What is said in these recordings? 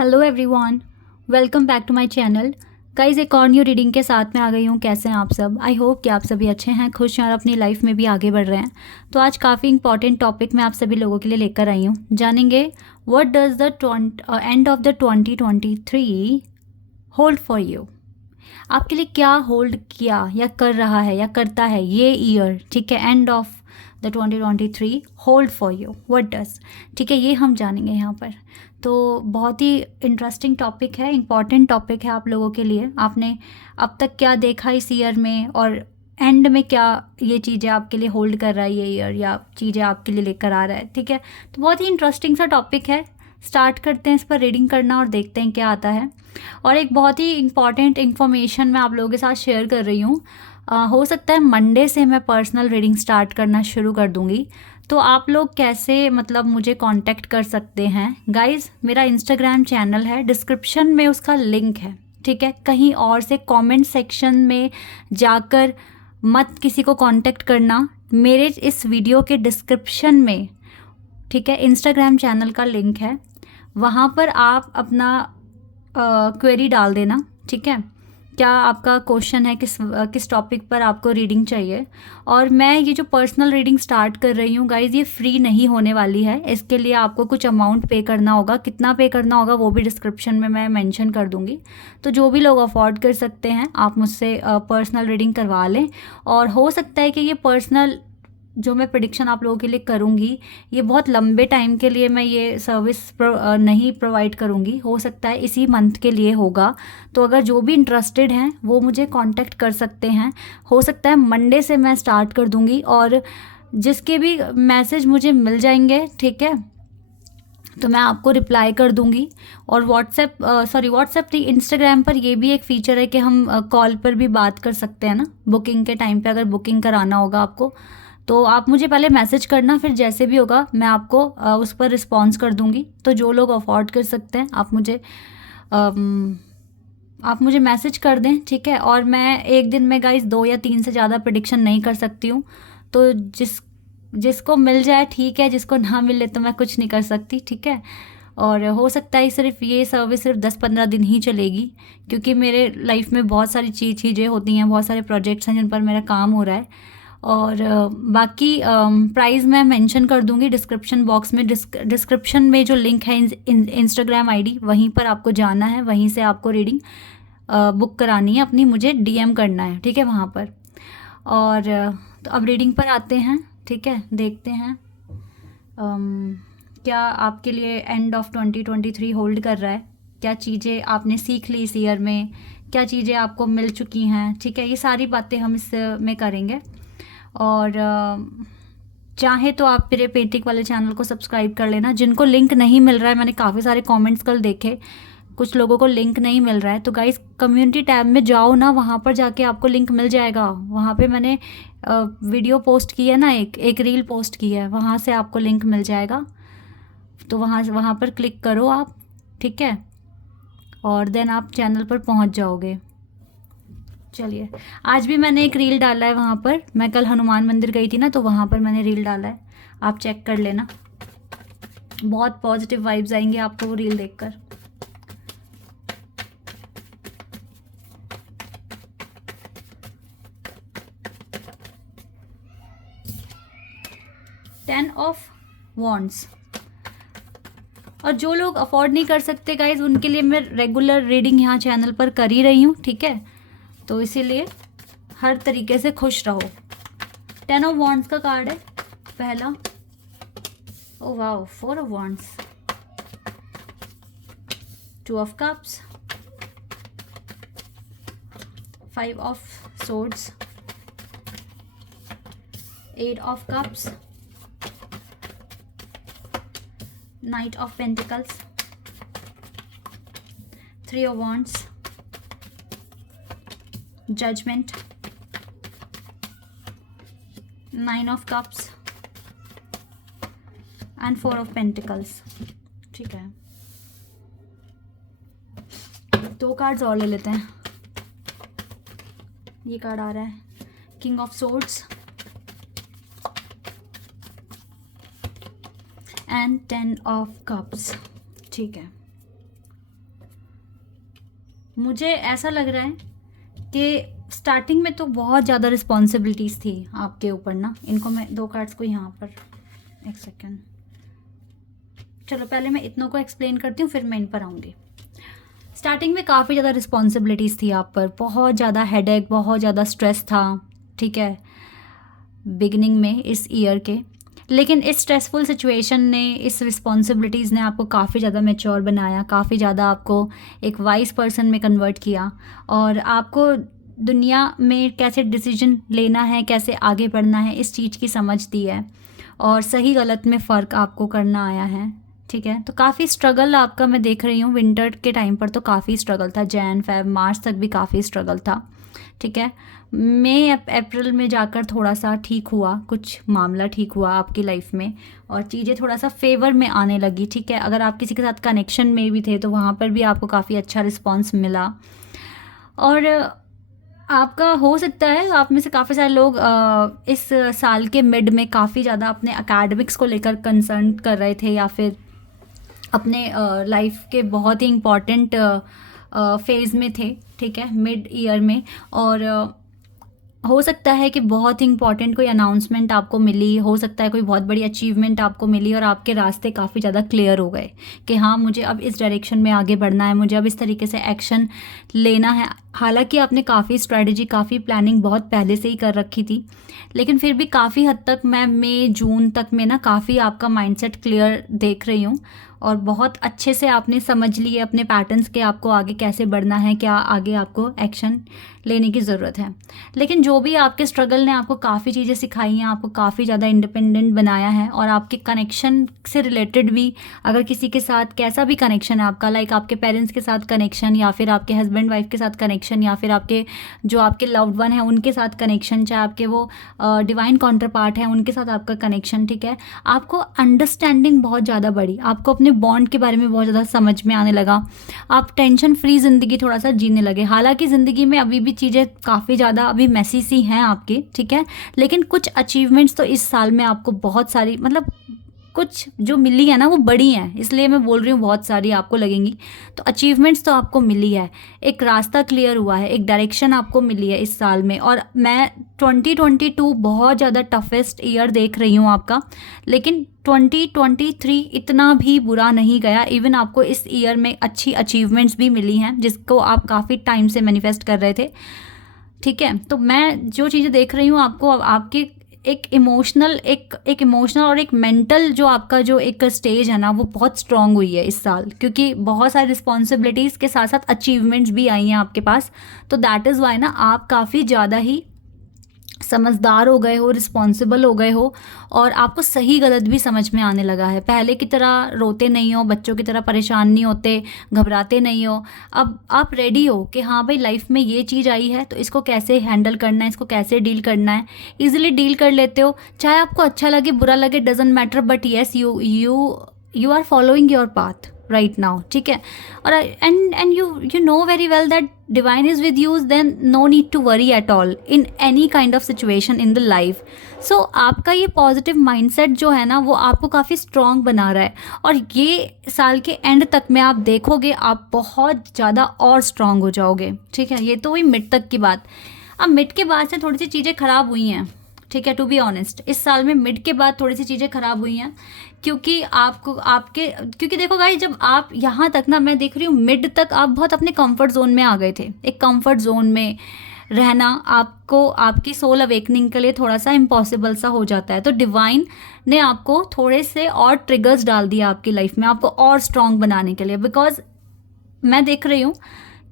Hello everyone, welcome back to my channel. Guys, एक और new reading के साथ में आ गई हूँ। कैसे हैं आप सब? आई होप कि आप सभी अच्छे हैं, खुश हैं और अपनी लाइफ में भी आगे बढ़ रहे हैं। तो आज काफ़ी इंपॉर्टेंट टॉपिक मैं आप सभी लोगों के लिए लेकर आई हूँ। जानेंगे what does the end of the 2023 hold for you. आपके लिए क्या होल्ड किया या कर रहा है या करता है ये ईयर, ठीक है। End of the 2023 hold for you what does, ठीक है, ये हम जानेंगे यहाँ पर। तो बहुत ही इंटरेस्टिंग टॉपिक है, इम्पॉर्टेंट टॉपिक है आप लोगों के लिए। आपने अब तक क्या देखा इस ईयर में और एंड में क्या ये चीज़ें आपके लिए होल्ड कर रहा है ये ईयर, या चीज़ें आपके लिए लेकर आ रहा है, ठीक है। तो बहुत ही इंटरेस्टिंग सा टॉपिक है। स्टार्ट करते हैं इस पर रीडिंग करना और देखते हैं क्या आता है। और एक बहुत ही इंपॉर्टेंट इन्फॉर्मेशन मैं आप लोगों के साथ शेयर कर रही हूँ। हो सकता है मंडे से मैं पर्सनल रीडिंग स्टार्ट करना शुरू कर दूँगी। तो आप लोग कैसे मतलब मुझे कांटेक्ट कर सकते हैं गाइस? मेरा इंस्टाग्राम चैनल है, डिस्क्रिप्शन में उसका लिंक है, ठीक है। कहीं और से कमेंट सेक्शन में जाकर मत किसी को कांटेक्ट करना। मेरे इस वीडियो के डिस्क्रिप्शन में, ठीक है, इंस्टाग्राम चैनल का लिंक है। वहाँ पर आप अपना क्वेरी डाल देना, ठीक है। क्या आपका क्वेश्चन है, किस टॉपिक पर आपको रीडिंग चाहिए। और मैं ये जो पर्सनल रीडिंग स्टार्ट कर रही हूँ गाइज़, ये फ्री नहीं होने वाली है। इसके लिए आपको कुछ अमाउंट पे करना होगा। कितना पे करना होगा वो भी डिस्क्रिप्शन में मैं मेंशन कर दूँगी। तो जो भी लोग अफोर्ड कर सकते हैं आप मुझसे पर्सनल रीडिंग करवा लें। और हो सकता है कि ये पर्सनल जो मैं प्रेडिक्शन आप लोगों के लिए करूँगी, ये बहुत लंबे टाइम के लिए मैं ये सर्विस नहीं प्रोवाइड करूँगी। हो सकता है इसी मंथ के लिए होगा। तो अगर जो भी इंटरेस्टेड हैं वो मुझे कांटेक्ट कर सकते हैं। हो सकता है मंडे से मैं स्टार्ट कर दूँगी। और जिसके भी मैसेज मुझे मिल जाएंगे, ठीक है, तो मैं आपको रिप्लाई कर दूंगी। और व्हाट्सएप नहीं, इंस्टाग्राम पर ये भी एक फ़ीचर है कि हम कॉल पर भी बात कर सकते हैं ना, बुकिंग के टाइम पे अगर बुकिंग कराना होगा आपको। तो आप मुझे पहले मैसेज करना, फिर जैसे भी होगा मैं आपको उस पर रिस्पॉन्स कर दूंगी। तो जो लोग अफोर्ड कर सकते हैं आप मुझे मैसेज कर दें, ठीक है। और मैं एक दिन में गाइस 2 या 3 से ज़्यादा प्रेडिक्शन नहीं कर सकती हूँ। तो जिसको मिल जाए ठीक है, जिसको ना मिले तो मैं कुछ नहीं कर सकती, ठीक है। और हो सकता है सिर्फ ये सर्विस सिर्फ 10-15 दिन ही चलेगी, क्योंकि मेरे लाइफ में बहुत सारी चीज़ें होती हैं, बहुत सारे प्रोजेक्ट्स हैं जिन पर मेरा काम हो रहा है। और बाकी प्राइस मैं मेंशन कर दूंगी डिस्क्रिप्शन बॉक्स में। डिस्क्रिप्शन में जो लिंक है इंस्टाग्राम आईडी, वहीं पर आपको जाना है, वहीं से आपको रीडिंग बुक करानी है अपनी, मुझे डीएम करना है, ठीक है, वहाँ पर। और तो अब रीडिंग पर आते हैं, ठीक है। देखते हैं क्या आपके लिए एंड ऑफ 2023 होल्ड कर रहा है। क्या चीज़ें आपने सीख ली इस ईयर में, क्या चीज़ें आपको मिल चुकी हैं, ठीक है। ये सारी बातें हम इस में करेंगे। और चाहे तो आप मेरे पेंटिंग वाले चैनल को सब्सक्राइब कर लेना। जिनको लिंक नहीं मिल रहा है, मैंने काफ़ी सारे कमेंट्स कल देखे, कुछ लोगों को लिंक नहीं मिल रहा है। तो गाइस, कम्युनिटी टैब में जाओ ना, वहाँ पर जाके आपको लिंक मिल जाएगा। वहाँ पे मैंने वीडियो पोस्ट की है ना, एक रील पोस्ट की है, वहाँ से आपको लिंक मिल जाएगा। तो वहाँ पर क्लिक करो आप, ठीक है, और देन आप चैनल पर पहुँच जाओगे। चलिए, आज भी मैंने एक रील डाला है वहाँ पर। मैं कल हनुमान मंदिर गई थी ना, तो वहाँ पर मैंने रील डाला है, आप चेक कर लेना। बहुत पॉजिटिव वाइब्स आएंगे आपको वो रील देखकर। Ten of wands. और जो लोग अफोर्ड नहीं कर सकते गाइज, उनके लिए मैं रेगुलर रीडिंग यहाँ चैनल पर कर ही रही हूँ, ठीक है। तो इसीलिए हर तरीके से खुश रहो। 10 ऑफ वॉन्ड्स का कार्ड है पहला। Oh wow, 4 of wands, 2 of cups, 5 of swords, 8 of cups, knight of pentacles, 3 of wands, judgment, 9 of cups and 4 of pentacles, ठीक है। 2 कार्ड्स और ले लेते हैं। ये कार्ड आ रहा है, king of swords and 10 of cups, ठीक है। मुझे ऐसा लग रहा है कि स्टार्टिंग में तो बहुत ज़्यादा रिस्पॉन्सिबिलिटीज़ थी आपके ऊपर ना। इनको मैं 2 कार्ड्स को यहाँ पर, एक सेकेंड, चलो पहले मैं इतनों को एक्सप्लेन करती हूँ फिर मैं इन पर आऊँगी। स्टार्टिंग में काफ़ी ज़्यादा रिस्पॉन्सिबिलिटीज़ थी आप पर, बहुत ज़्यादा हेडेक, बहुत ज़्यादा स्ट्रेस था, ठीक है, बिगिनिंग में इस ईयर के। लेकिन इस स्ट्रेसफुल सिचुएशन ने, इस रिस्पॉन्सिबिलिटीज़ ने आपको काफ़ी ज़्यादा मैच्योर बनाया, काफ़ी ज़्यादा आपको एक वाइज पर्सन में कन्वर्ट किया, और आपको दुनिया में कैसे डिसीजन लेना है, कैसे आगे बढ़ना है, इस चीज़ की समझ दी है, और सही गलत में फ़र्क आपको करना आया है, ठीक है। तो काफ़ी स्ट्रगल आपका मैं देख रही हूँ, विंटर के टाइम पर तो काफ़ी स्ट्रगल था, जैन फेब मार्च तक भी काफ़ी स्ट्रगल था, ठीक है। मई अप्रैल में जाकर थोड़ा सा ठीक हुआ, कुछ मामला ठीक हुआ आपकी लाइफ में, और चीज़ें थोड़ा सा फेवर में आने लगी, ठीक है। अगर आप किसी के साथ कनेक्शन में भी थे तो वहाँ पर भी आपको काफ़ी अच्छा रिस्पॉन्स मिला। और आपका हो सकता है, आप में से काफ़ी सारे लोग इस साल के मिड में काफ़ी ज़्यादा अपने एकेडमिक्स को लेकर कंसर्न कर रहे थे, या फिर अपने लाइफ के बहुत ही इम्पॉर्टेंट फेज़ में थे, ठीक है, मिड ईयर में। और हो सकता है कि बहुत ही इंपॉर्टेंट कोई अनाउंसमेंट आपको मिली, हो सकता है कोई बहुत बड़ी अचीवमेंट आपको मिली, और आपके रास्ते काफ़ी ज़्यादा क्लियर हो गए कि हाँ, मुझे अब इस डायरेक्शन में आगे बढ़ना है, मुझे अब इस तरीके से एक्शन लेना है। हालांकि आपने काफ़ी स्ट्रेटजी, काफ़ी प्लानिंग बहुत पहले से ही कर रखी थी, लेकिन फिर भी काफ़ी हद तक मैं मई जून तक में ना काफ़ी आपका माइंडसेट क्लियर देख रही हूँ, और बहुत अच्छे से आपने समझ लिए अपने पैटर्न्स के, आपको आगे कैसे बढ़ना है, क्या आगे आपको एक्शन लेने की ज़रूरत है। लेकिन जो भी आपके स्ट्रगल ने आपको काफ़ी चीज़ें सिखाई हैं, आपको काफ़ी ज़्यादा इंडिपेंडेंट बनाया है, और आपके कनेक्शन से रिलेटेड भी, अगर किसी के साथ कैसा भी कनेक्शन है आपका, लाइक आपके पेरेंट्स के साथ कनेक्शन, या फिर आपके हस्बैंड वाइफ के साथ कनेक्शन, या फिर आपके जो आपके लव्ड वन है उनके साथ कनेक्शन, चाहे आपके वो डिवाइन काउंटर पार्ट है उनके साथ आपका कनेक्शन, ठीक है, आपको अंडरस्टैंडिंग बहुत ज़्यादा बढ़ी, आपको अपने बॉन्ड के बारे में बहुत ज़्यादा समझ में आने लगा, आप टेंशन फ्री ज़िंदगी थोड़ा सा जीने लगे। हालांकि ज़िंदगी में अभी भी चीज़ें काफ़ी ज़्यादा अभी मैसी सी हैं आपकी, ठीक है, लेकिन कुछ अचीवमेंट्स तो इस साल में आपको बहुत सारी, मतलब कुछ जो मिली है ना वो बड़ी हैं, इसलिए मैं बोल रही हूँ बहुत सारी आपको लगेंगी। तो अचीवमेंट्स तो आपको मिली है, एक रास्ता क्लियर हुआ है, एक डायरेक्शन आपको मिली है इस साल में। और मैं 2022 बहुत ज़्यादा टफेस्ट ईयर देख रही हूँ आपका, लेकिन 2023 इतना भी बुरा नहीं गया। इवन आपको इस ईयर में अच्छी अचीवमेंट्स भी मिली हैं, जिसको आप काफ़ी टाइम से मैनिफेस्ट कर रहे थे, ठीक है। तो मैं जो चीज़ें देख रही हूँ आपको, आपके एक इमोशनल और एक मेंटल जो आपका जो एक स्टेज है ना, वो बहुत स्ट्रांग हुई है इस साल, क्योंकि बहुत सारी रिस्पॉन्सिबिलिटीज़ के साथ साथ अचीवमेंट्स भी आई हैं आपके पास। तो दैट इज़ वाई ना आप काफ़ी ज़्यादा ही समझदार हो गए हो, रिस्पॉन्सिबल हो गए हो, और आपको सही गलत भी समझ में आने लगा है। पहले की तरह रोते नहीं हो, बच्चों की तरह परेशान नहीं होते, घबराते नहीं हो। अब आप रेडी हो कि हाँ भाई, लाइफ में ये चीज़ आई है तो इसको कैसे हैंडल करना है, इसको कैसे डील करना है, ईजिली डील कर लेते हो। चाहे आपको अच्छा लगे बुरा लगे, doesn't matter, but yes you are following your path right now, ठीक है। और and you know very well that divine is with you, then no need to worry at all in any kind of situation in the life. So आपका ये positive mindset जो है ना, वो आपको काफ़ी स्ट्रॉन्ग बना रहा है, और ये साल के एंड तक में आप देखोगे आप बहुत ज़्यादा और स्ट्रॉन्ग हो जाओगे, ठीक है। ये तो हुई मिड तक की बात। अब मिड के बाद से थोड़ी सी चीज़ें ख़राब हुई हैं, ठीक है, टू बी ऑनेस्ट। इस साल में मिड के बाद थोड़ी सी चीज़ें ख़राब हुई हैं, क्योंकि क्योंकि देखो गाइस, जब आप यहाँ तक ना, मैं देख रही हूँ मिड तक आप बहुत अपने कंफर्ट जोन में आ गए थे। एक कंफर्ट जोन में रहना आपको आपकी सोल अवेकनिंग के लिए थोड़ा सा इम्पॉसिबल सा हो जाता है। तो डिवाइन ने आपको थोड़े से और ट्रिगर्स डाल दिया आपकी लाइफ में, आपको और स्ट्रॉन्ग बनाने के लिए। बिकॉज मैं देख रही हूँ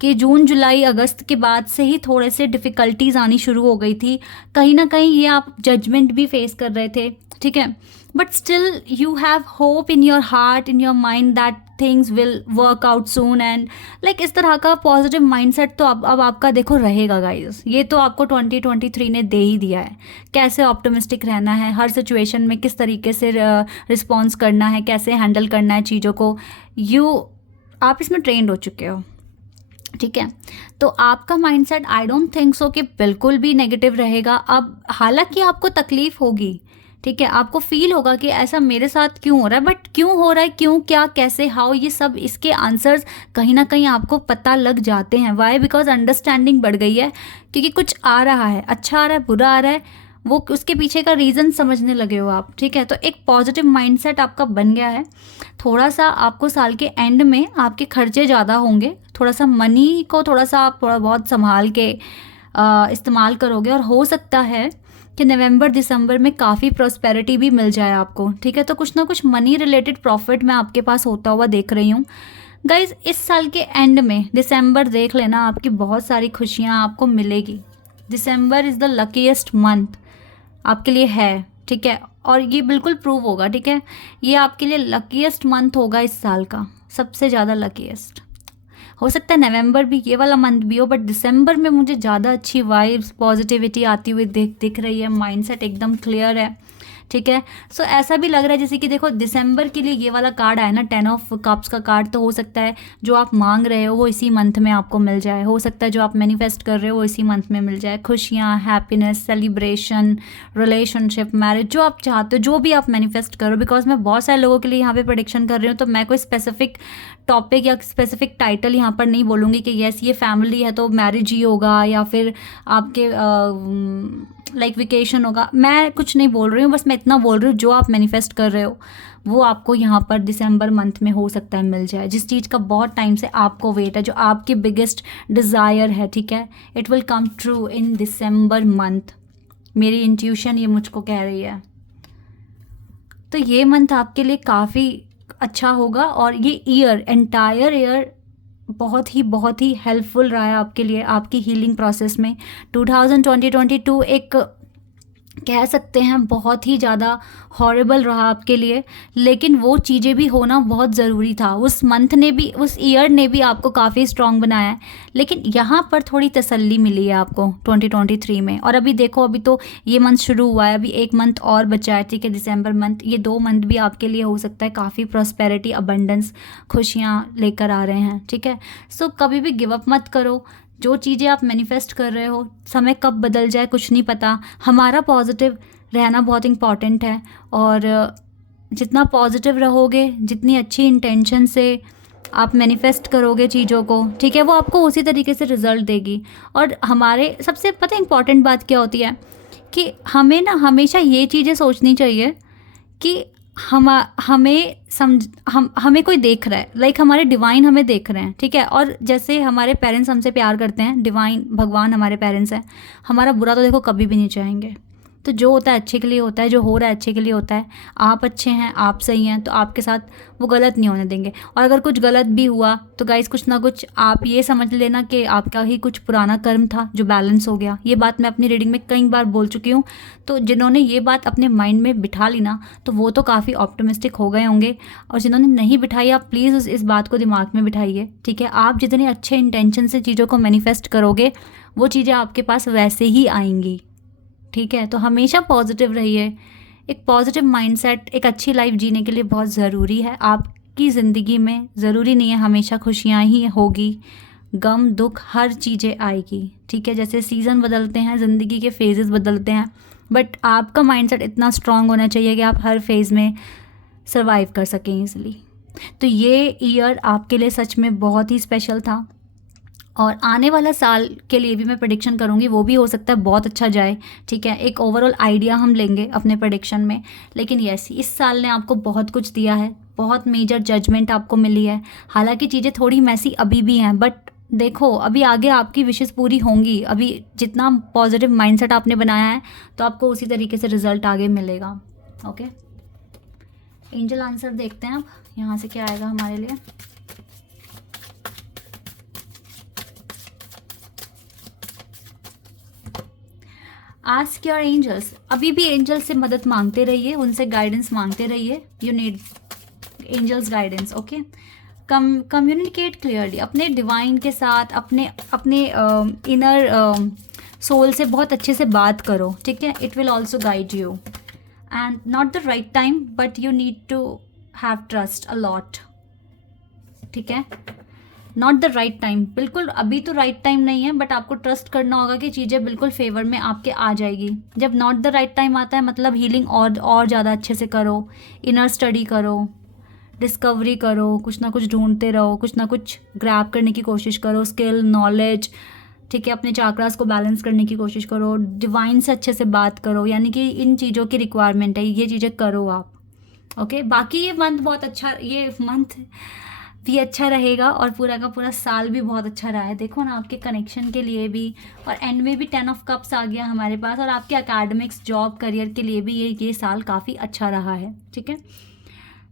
कि जून जुलाई अगस्त के बाद से ही थोड़े से डिफ़िकल्टीज आनी शुरू हो गई थी। कहीं ना कहीं ये आप जजमेंट भी फेस कर रहे थे, ठीक है, but still you have hope in your heart, in your mind that things will work out soon, and like इस तरह का पॉजिटिव माइंडसेट तो अब आपका देखो रहेगा गाइस। ये तो आपको 2023 ने दे ही दिया है, कैसे ऑप्टिमिस्टिक रहना है, हर सिचुएशन में किस तरीके से रिस्पॉन्स करना है, कैसे हैंडल करना है चीज़ों को। आप इसमें ट्रेंड हो चुके हो, ठीक है। तो आपका mindset I don't think so कि बिल्कुल भी नेगेटिव रहेगा। अब हालांकि आपको तकलीफ होगी, ठीक है, आपको फील होगा कि ऐसा मेरे साथ क्यों हो रहा है, बट क्यों हो रहा है, क्यों, क्या, कैसे, हाउ, ये सब इसके आंसर्स कहीं ना कहीं आपको पता लग जाते हैं। वाई? बिकॉज अंडरस्टैंडिंग बढ़ गई है, क्योंकि कुछ आ रहा है, अच्छा आ रहा है, बुरा आ रहा है, वो उसके पीछे का रीज़न समझने लगे हो आप। ठीक है, तो एक पॉजिटिव माइंडसेट आपका बन गया है। थोड़ा सा आपको साल के एंड में आपके खर्चे ज़्यादा होंगे, थोड़ा सा मनी को थोड़ा सा आप थोड़ा बहुत संभाल के इस्तेमाल करोगे, और हो सकता है कि नवंबर दिसंबर में काफ़ी प्रॉस्पेरिटी भी मिल जाए आपको। ठीक है, तो कुछ ना कुछ मनी रिलेटेड प्रॉफिट मैं आपके पास होता हुआ देख रही हूँ। गाइज, इस साल के एंड में दिसंबर देख लेना, आपकी बहुत सारी खुशियाँ आपको मिलेगी। दिसंबर इज़ द लकीएस्ट मंथ आपके लिए है। ठीक है, और ये बिल्कुल प्रूव होगा। ठीक है, ये आपके लिए लकीएस्ट मंथ होगा इस साल का, सबसे ज़्यादा लकीएस्ट। हो सकता है नवंबर भी ये वाला मंथ भी हो, बट दिसंबर में मुझे ज़्यादा अच्छी वाइब्स, पॉजिटिविटी आती हुई दिख रही है। माइंडसेट एकदम क्लियर है। ठीक है, सो ऐसा भी लग रहा है जैसे कि देखो दिसंबर के लिए ये वाला कार्ड आया ना, 10 ऑफ कप्स का कार्ड, तो हो सकता है जो आप मांग रहे हो वो इसी मंथ में आपको मिल जाए। हो सकता है जो आप मैनिफेस्ट कर रहे हो वो इसी मंथ में मिल जाए। खुशियाँ, हैप्पीनेस, सेलिब्रेशन, रिलेशनशिप, मैरिज, जो आप चाहते हो, जो भी आप मैनिफेस्ट करो। बिकॉज मैं बहुत सारे लोगों के लिए यहाँ पे प्रेडिक्शन कर रही हूँ, तो मैं कोई स्पेसिफिक टॉपिक या स्पेसिफिक टाइटल यहाँ पर नहीं बोलूँगी कि येस ये फैमिली है तो मैरिज ही होगा, या फिर आपके लाइक वेकेशन होगा। मैं कुछ नहीं बोल रही हूँ, बस मैं इतना बोल रही हूँ जो आप मैनिफेस्ट कर रहे हो वो आपको यहाँ पर दिसंबर मंथ में हो सकता है मिल जाए। जिस चीज़ का बहुत टाइम से आपको वेट है, जो आपकी बिगेस्ट डिज़ायर है, ठीक है, it will come true in December month. मेरी इंट्यूशन ये मुझको कह रही है। तो ये मंथ आपके लिए काफ़ी अच्छा होगा, और ये ईयर, एंटायर ईयर बहुत ही हेल्पफुल रहा है आपके लिए, आपकी हीलिंग प्रोसेस में। 2022 एक कह सकते हैं बहुत ही ज़्यादा हॉरिबल रहा आपके लिए, लेकिन वो चीज़ें भी होना बहुत ज़रूरी था। उस मंथ ने भी, उस ईयर ने भी आपको काफ़ी स्ट्रॉन्ग बनाया है, लेकिन यहाँ पर थोड़ी तसल्ली मिली है आपको 2023 में। और अभी देखो, अभी तो ये मंथ शुरू हुआ है, अभी एक मंथ और बचा है। ठीक है, दिसंबर मंथ, ये 2 मंथ भी आपके लिए हो सकता है काफ़ी प्रॉस्पेरिटी, अबंडेंस, खुशियाँ लेकर आ रहे हैं। ठीक है, सो कभी भी गिव अप मत करो। जो चीज़ें आप मैनिफेस्ट कर रहे हो, समय कब बदल जाए कुछ नहीं पता। हमारा पॉजिटिव रहना बहुत इम्पॉर्टेंट है, और जितना पॉजिटिव रहोगे, जितनी अच्छी इंटेंशन से आप मैनिफेस्ट करोगे चीज़ों को, ठीक है, वो आपको उसी तरीके से रिजल्ट देगी। और हमारे सबसे पता इम्पॉर्टेंट बात क्या होती है कि हमें ना हमेशा ये चीज़ें सोचनी चाहिए कि हमें कोई देख रहा है, लाइक हमारे डिवाइन हमें देख रहे हैं। ठीक है, और जैसे हमारे पेरेंट्स हमसे प्यार करते हैं, डिवाइन भगवान हमारे पेरेंट्स हैं, हमारा बुरा तो देखो कभी भी नहीं चाहेंगे। तो जो होता है अच्छे के लिए होता है, जो हो रहा है अच्छे के लिए होता है। आप अच्छे हैं, आप सही हैं, तो आपके साथ वो गलत नहीं होने देंगे। और अगर कुछ गलत भी हुआ तो गाइस कुछ ना कुछ आप ये समझ लेना कि आपका ही कुछ पुराना कर्म था जो बैलेंस हो गया। ये बात मैं अपनी रीडिंग में कई बार बोल चुकी हूँ, तो जिन्होंने ये बात अपने माइंड में बिठा ली ना, तो वो तो काफ़ी ऑप्टिमिस्टिक हो गए होंगे। और जिन्होंने नहीं बिठाई, आप प्लीज़ इस बात को दिमाग में बिठाइए। ठीक है, आप जितने अच्छे इंटेंशन से चीज़ों को मैनिफेस्ट करोगे, वो चीज़ें आपके पास वैसे ही आएंगी। ठीक है, तो हमेशा पॉजिटिव रहिए। एक पॉजिटिव माइंडसेट एक अच्छी लाइफ जीने के लिए बहुत ज़रूरी है। आपकी ज़िंदगी में ज़रूरी नहीं है हमेशा खुशियाँ ही होगी, गम, दुख, हर चीज़ें आएगी। ठीक है, जैसे सीज़न बदलते हैं, ज़िंदगी के फेजेस बदलते हैं, बट आपका माइंडसेट इतना स्ट्रांग होना चाहिए कि आप हर फेज़ में सर्वाइव कर सकें ईज़िली। तो ये ईयर आपके लिए सच में बहुत ही स्पेशल था, और आने वाला साल के लिए भी मैं प्रेडिक्शन करूँगी, वो भी हो सकता है बहुत अच्छा जाए। ठीक है, एक ओवरऑल आइडिया हम लेंगे अपने प्रेडिक्शन में। लेकिन यस, इस साल ने आपको बहुत कुछ दिया है, बहुत मेजर जजमेंट आपको मिली है। हालांकि चीज़ें थोड़ी मैसी अभी भी हैं, बट देखो अभी आगे आपकी विशेष पूरी होंगी। अभी जितना पॉजिटिव माइंडसेट आपने बनाया है, तो आपको उसी तरीके से रिजल्ट आगे मिलेगा। ओके, एंजल आंसर देखते हैं अब यहाँ से क्या आएगा हमारे लिए। Ask your angels. अभी भी एंजल्स से मदद मांगते रहिए, उनसे गाइडेंस मांगते रहिए। You need angels guidance. Okay, communicate clearly अपने डिवाइन के साथ, अपने इनर सोल से बहुत अच्छे से बात करो। ठीक है, it will also guide you, and not the right time, but you need to have trust a lot. ठीक है, नॉट द राइट टाइम, बिल्कुल अभी तो राइट टाइम नहीं है, बट आपको ट्रस्ट करना होगा कि चीज़ें बिल्कुल फेवर में आपके आ जाएगी। जब नॉट द राइट टाइम आता है मतलब हीलिंग और ज़्यादा अच्छे से करो, इनर स्टडी करो, डिस्कवरी करो, कुछ ना कुछ ढूंढते रहो, कुछ ना कुछ ग्रैब करने की कोशिश करो, स्किल, नॉलेज, ठीक है, अपने चाक्रास को बैलेंस करने की कोशिश करो, डिवाइन से अच्छे से बात करो, यानी कि इन चीज़ों की रिक्वायरमेंट है, ये चीज़ें करो आप। ओके, बाकी ये मंथ बहुत अच्छा, ये मंथ भी अच्छा रहेगा और पूरा का पूरा साल भी बहुत अच्छा रहा है। देखो ना, आपके कनेक्शन के लिए भी, और एंड में भी 10 ऑफ कप्स आ गया हमारे पास, और आपके एकेडमिक्स, जॉब, करियर के लिए भी ये साल काफ़ी अच्छा रहा है। ठीक है,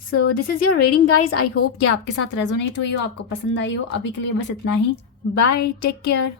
so this is your reading guys. I hope कि आपके साथ रेजोनेट हुई हो, आपको पसंद आई हो। अभी के लिए बस इतना ही। Bye, take care.